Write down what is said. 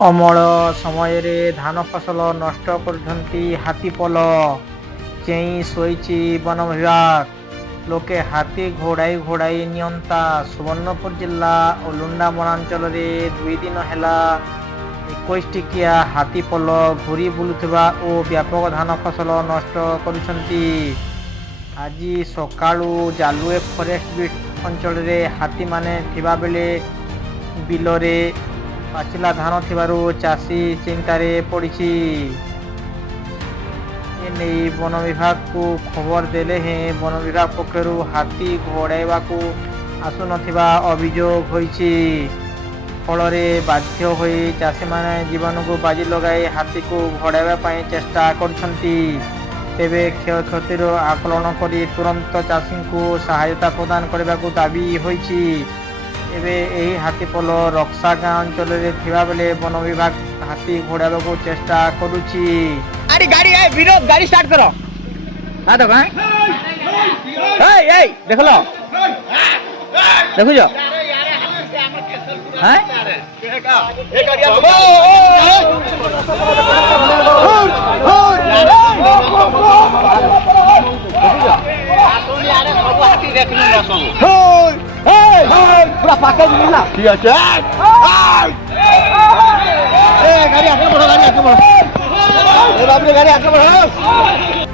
ଅମଳ ସମୟରେ ଧାନ ଫସଲ ନଷ୍ଟ କରୁଛନ୍ତି ହାତୀପଲ। ଚେଇଁ ଶୋଇଛି ବନ ବିଭାଗ। ଲୋକେ ହାତୀ ଘୋଡ଼ାଇ ନିଅନ୍ତା। ସୁବର୍ଣ୍ଣପୁର ଜିଲ୍ଲା ଓଲୁଣ୍ଡା ବନାଞ୍ଚଳରେ 2 ଦିନ ହେଲା 21ଟିକିଆ ହାତୀପଲ ଘୁରି ବୁଲୁଥିବା ଓ ବ୍ୟାପକ ଧାନ ଫସଲ ନଷ୍ଟ କରୁଛନ୍ତି। ଆଜି ସକାଳୁ ଜାଲୁଏ ଫରେଷ୍ଟ ବିଟ୍ ଅଞ୍ଚଳରେ ହାତୀମାନେ ଥିବାବେଳେ ବିଲରେ ପାଚିଲା ଧାନ ଥିବାରୁ ଚାଷୀ ଚିନ୍ତାରେ ପଡ଼ିଛି। ଏନେଇ ବନ ବିଭାଗକୁ ଖବର ଦେଲେ ହେଁ ବନ ବିଭାଗ ପକ୍ଷରୁ ହାତୀ ଘଉଡ଼ାଇବାକୁ ଆସୁନଥିବା ଅଭିଯୋଗ ହୋଇଛି। ଫଳରେ ବାଧ୍ୟ ହୋଇ ଚାଷୀମାନେ ଜୀବନକୁ ବାଜି ଲଗାଇ ହାତୀକୁ ଘଉଡ଼ାଇବା ପାଇଁ ଚେଷ୍ଟା କରୁଛନ୍ତି। ତେବେ କ୍ଷୟକ୍ଷତିର ଆକଳନ କରି ତୁରନ୍ତ ଚାଷୀଙ୍କୁ ସହାୟତା ପ୍ରଦାନ କରିବାକୁ ଦାବି ହୋଇଛି। ଏବେ ଏହି ହାତୀପଲ ରକ୍ସା ଗାଁ ଅଞ୍ଚଳରେ ଥିବାବେଳେ ବନ ବିଭାଗ ହାତୀ ଘଉଡ଼ାଇବାକୁ ଚେଷ୍ଟା କରୁଛି। विनोद गाड़ी स्टार्ट करो। हाँ तो देख लो देखुछ पूरा पाके मिला ठीक है गाड़ी आगे बढ़ो गाड़ी आगे बढ़ो गाड़ी आगे बढ़ो